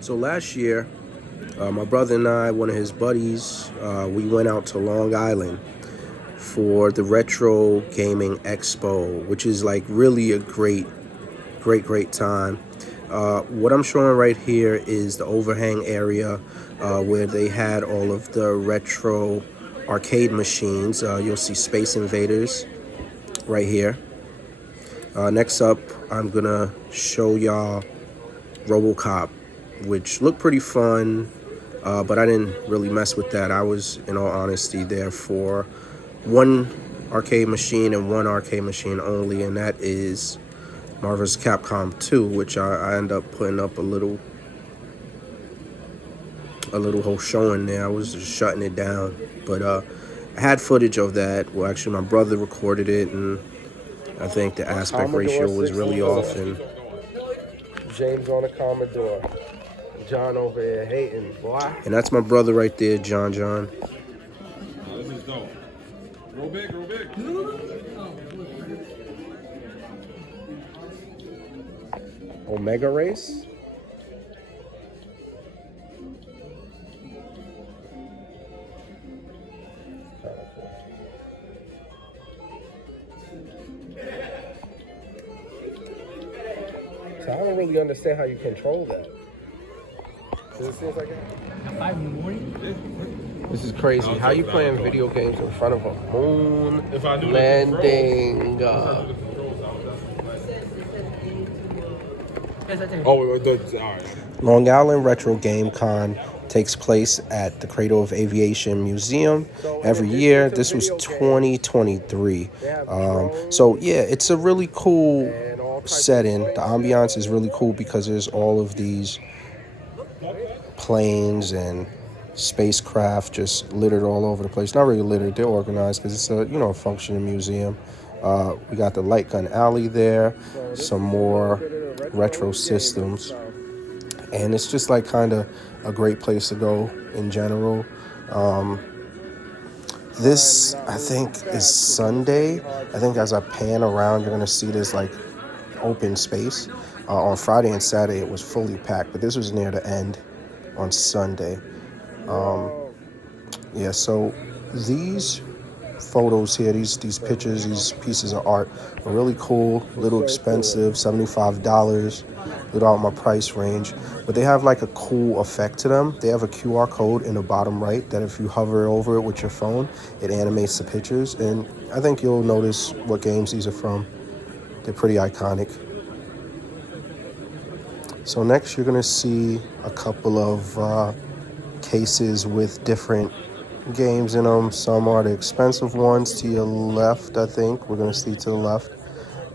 So last year, my brother and I, one of his buddies, we went out to Long Island for the Retro Gaming Expo, which is like really a great time. What I'm showing right here is the overhang area where they had all of the retro arcade machines. You'll see Space Invaders right here. Next up, I'm gonna show y'all RoboCop, which looked pretty fun, but I didn't really mess with that. I was, in all honesty, there for one arcade machine and one arcade machine only, and that is Marvel's Capcom 2, which I end up putting up a little whole show in there. I was just shutting it down, but I had footage of that. Well, actually, my brother recorded it, and I think the aspect ratio was really off. And James on the Commodore, John over here hating, boy. And that's my brother right there, John. This is dope. Roll big. Omega Race. So I don't really understand how you control that. Does it seem like that? 5 in the morning? This is crazy. How you playing video games in front of a moon landing? All right. Long Island Retro Game Con takes place at the Cradle of Aviation Museum every year. This was 2023. So yeah, it's a really cool setting. The ambiance is really cool because there's all of these planes and spacecraft just littered all over the place. Not really littered, they're organized because it's a functioning museum. We got the Light Gun Alley there, some more retro systems, and it's just like kind of a great place to go in general. This I think is Sunday. I think as I pan around, you're gonna see this like open space. On Friday and Saturday it was fully packed, but this was near the end on Sunday. Yeah, so these photos here, these pictures, these pieces of art are really cool, a little expensive, $75, a little out of my price range, but they have like a cool effect to them. They have a QR code in the bottom right that if you hover over it with your phone, it animates the pictures, and I think you'll notice what games these are from. They're pretty iconic. So next you're gonna see a couple of cases with different games in them. Some are the expensive ones to your left, I think. We're gonna see to the left.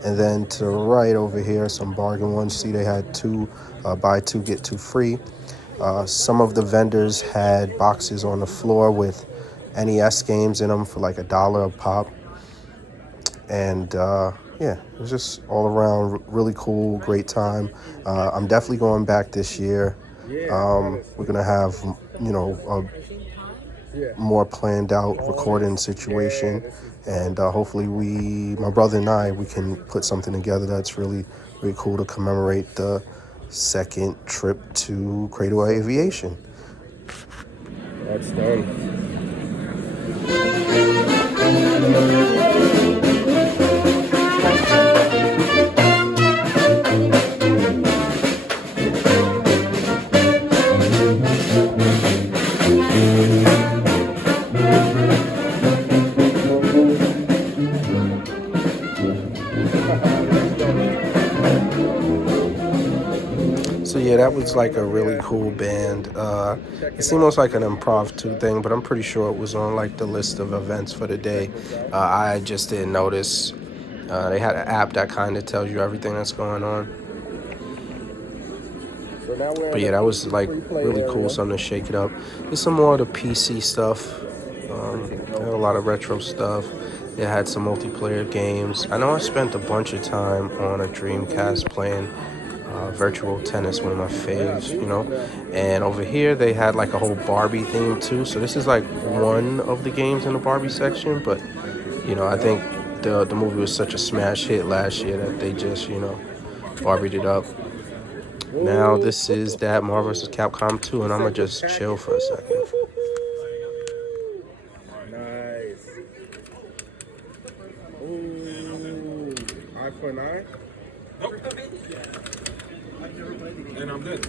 And then to the right over here, some bargain ones. See, they had buy two, get two free. Some of the vendors had boxes on the floor with NES games in them for like $1 a pop. And yeah, it was just all around really cool, great time. I'm definitely going back this year. We're gonna have, a more planned out recording situation, and hopefully my brother and I, we can put something together that's really cool to commemorate the second trip to Cradle Aviation. That's done. So yeah, that was like a really cool band. It seemed almost like an impromptu thing, but I'm pretty sure it was on like the list of events for the day. I just didn't notice. They had an app that kind of tells you everything that's going on. But yeah, that was like really cool, something to shake it up. There's some more of the PC stuff. They had a lot of retro stuff. They had some multiplayer games. I know I spent a bunch of time on a Dreamcast playing Virtual tennis, one of my faves, you know. And over here they had like a whole Barbie theme too. So this is like one of the games in the Barbie section, but you know, I think the movie was such a smash hit last year that they just, you know, Barbied it up. Now this is that Marvel vs. Capcom 2, and I'm gonna just chill for a second. Nice. Ooh, eye for an eye. Nope. And I'm good.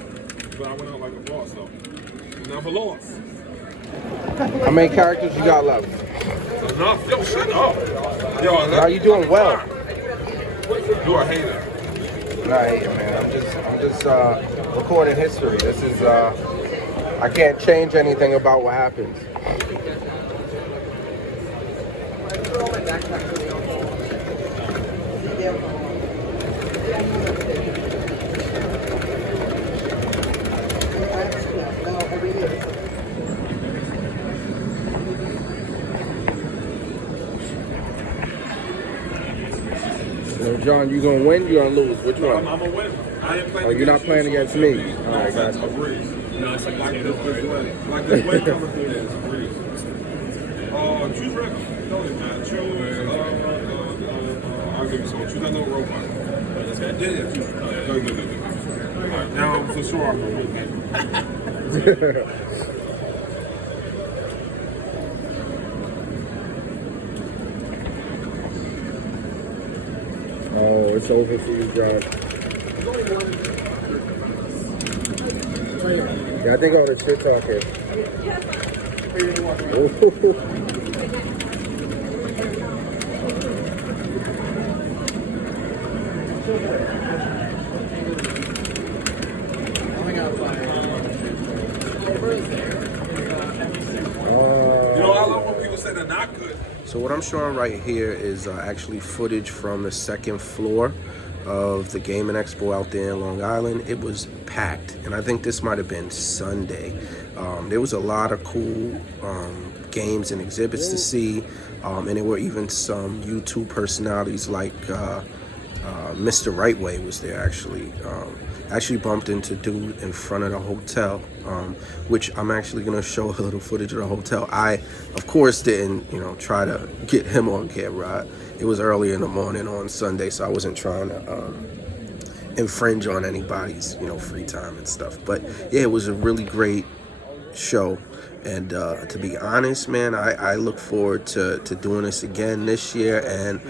But I went out like a boss, so never lost. How many characters you got left? Enough. Yo, shut up. Yo, How you doing? Well. You a hater. Nah, man. I'm just recording history. This is I can't change anything about what happens. So John, you gonna win? You gonna lose? Which one? I'm gonna win. I ain't playing. Oh, you're not playing against me. All right, guys. A breeze. No, it's like this way coming through there. It's a breeze. Choose random. Tell me, man. Choose. I'll give you some. Choose that little robot. Yeah, yeah. Good. All right, now for sure I'm gonna win, man. Oh, it's over for you, John. Yeah, I think all the shit talking. You know, I love when people say they're not good. So what I'm showing right here is actually footage from the second floor of the Gaming Expo out there in Long Island. It was packed, and I think this might have been Sunday. There was a lot of cool games and exhibits to see, and there were even some YouTube personalities like Mr. Rightway was there actually. Actually bumped into dude in front of the hotel, which I'm actually gonna show a little footage of the hotel. I, of course, didn't, you know, try to get him on camera. It was early in the morning on Sunday, so I wasn't trying to infringe on anybody's, you know, free time and stuff. But yeah, it was a really great show. And to be honest, man, I look forward to doing this again this year, and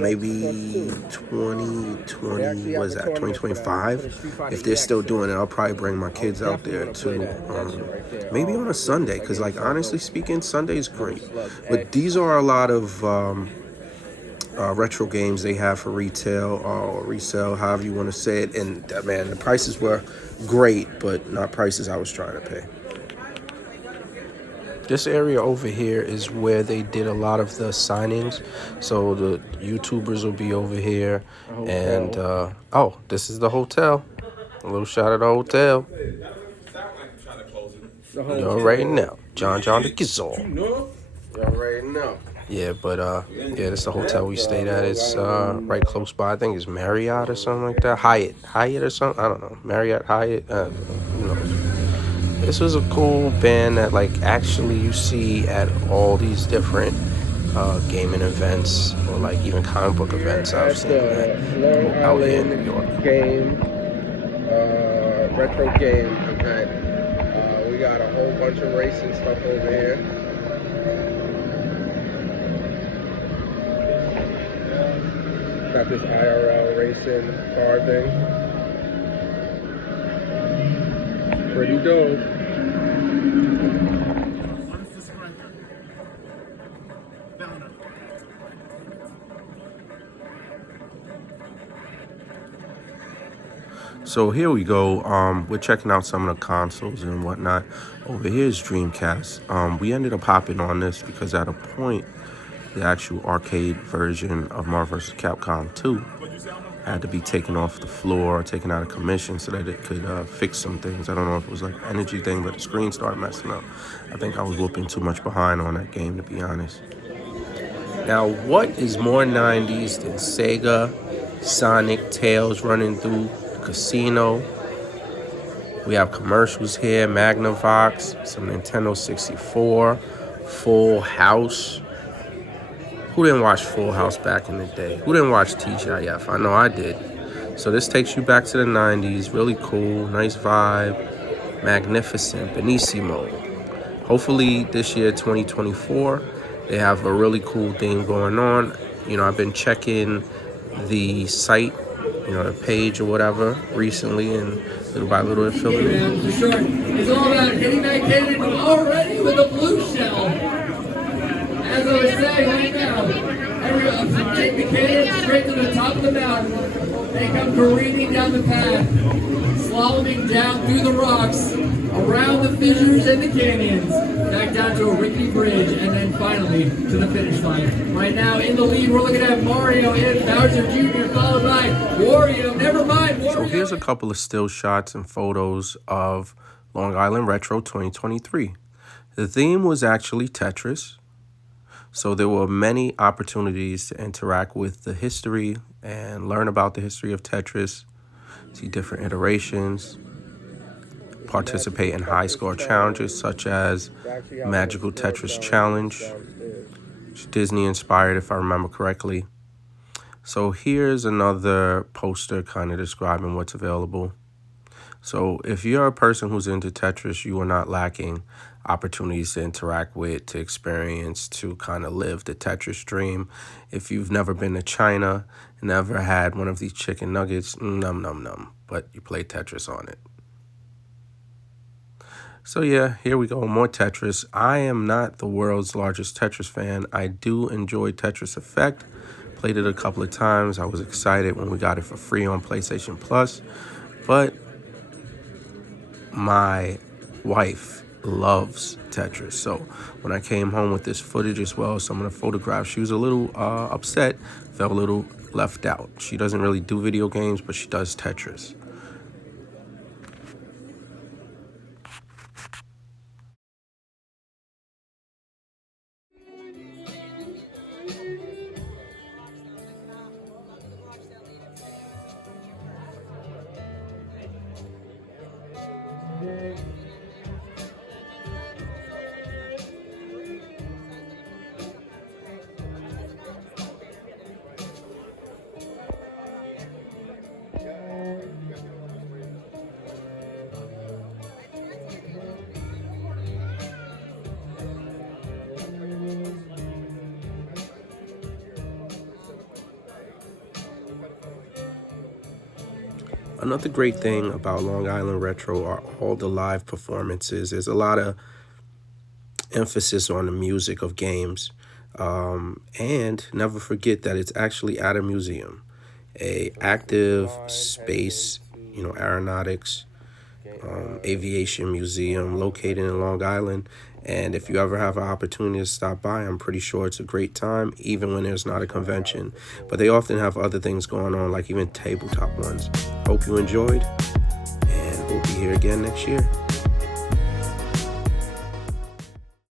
maybe 2020, what is that, 2025? If they're still doing it, I'll probably bring my kids out there too. Maybe on a Sunday, because like honestly speaking, Sunday is great. But these are a lot of retro games they have for retail or resale, however you want to say it. And man, the prices were great, but not prices I was trying to pay. This area over here is where they did a lot of the signings. So the YouTubers will be over here. And, oh, this is the hotel. A little shot of the hotel. You already know. John the Gizzo. You already know. Yeah, but, yeah, this is the hotel we stayed at. It's right close by. I think it's Marriott or something like that. Hyatt or something. I don't know. Marriott, Hyatt. You know. This was a cool band that like actually you see at all these different gaming events or like even comic book events I've seen that out here in New York. Game, retro game event. We got a whole bunch of racing stuff over here. Got this IRL racing car thing. Pretty dope. So here we go. We're checking out some of the consoles and whatnot. Over here is Dreamcast. We ended up hopping on this because at a point, the actual arcade version of Marvel vs. Capcom 2 had to be taken off the floor, taken out of commission so that it could fix some things. I don't know if it was like an energy thing, but the screen started messing up. I think I was whooping too much behind on that game, to be honest. Now, what is more 90s than Sega, Sonic, Tails running through casino. We have commercials here, Magnavox, some Nintendo 64, Full House. Who didn't watch Full House back in the day? Who didn't watch TGIF? I know I did. So this takes you back to the 90s. Really cool, nice vibe, magnificent, benissimo. Hopefully this year, 2024, they have a really cool thing going on. You know, I've been checking the site, you know, the page or whatever recently, and little by little it's filling in. For sure. It's all about hitting that cannon already with a blue shell. As I was saying right now, everyone take the cannon straight to the top of the mountain. They come careening down the path, slaloming down through the rocks, around the fissures and the canyons, back down to a rickety bridge, and then finally to the finish line. Right now, in the lead, we're looking at Mario and Bowser Jr., followed by Wario. Never mind, Wario. So here's a couple of still shots and photos of Long Island Retro 2023. The theme was actually Tetris. So there were many opportunities to interact with the history and learn about the history of Tetris, see different iterations, participate in high score challenges such as Magical Tetris Challenge, which Disney inspired if I remember correctly. So here's another poster kind of describing what's available. So if you're a person who's into Tetris, you are not lacking opportunities to interact with, to experience, to kind of live the Tetris dream. If you've never been to China, never had one of these chicken nuggets, num num num, but you play Tetris on it. So yeah, here we go, more Tetris. I am not the world's largest Tetris fan. I do enjoy Tetris Effect. Played it a couple of times. I was excited when we got it for free on PlayStation Plus, but my wife loves Tetris. So when I came home with this footage as well as some of the photographs, she was a little upset, felt a little left out. She doesn't really do video games, but she does Tetris. Another great thing about Long Island Retro are all the live performances. There's a lot of emphasis on the music of games. And never forget that it's actually at a museum, a active space, you know, aeronautics, aviation museum located in Long Island. And if you ever have an opportunity to stop by, I'm pretty sure it's a great time, even when there's not a convention. But they often have other things going on, like even tabletop ones. Hope you enjoyed, and we'll be here again next year.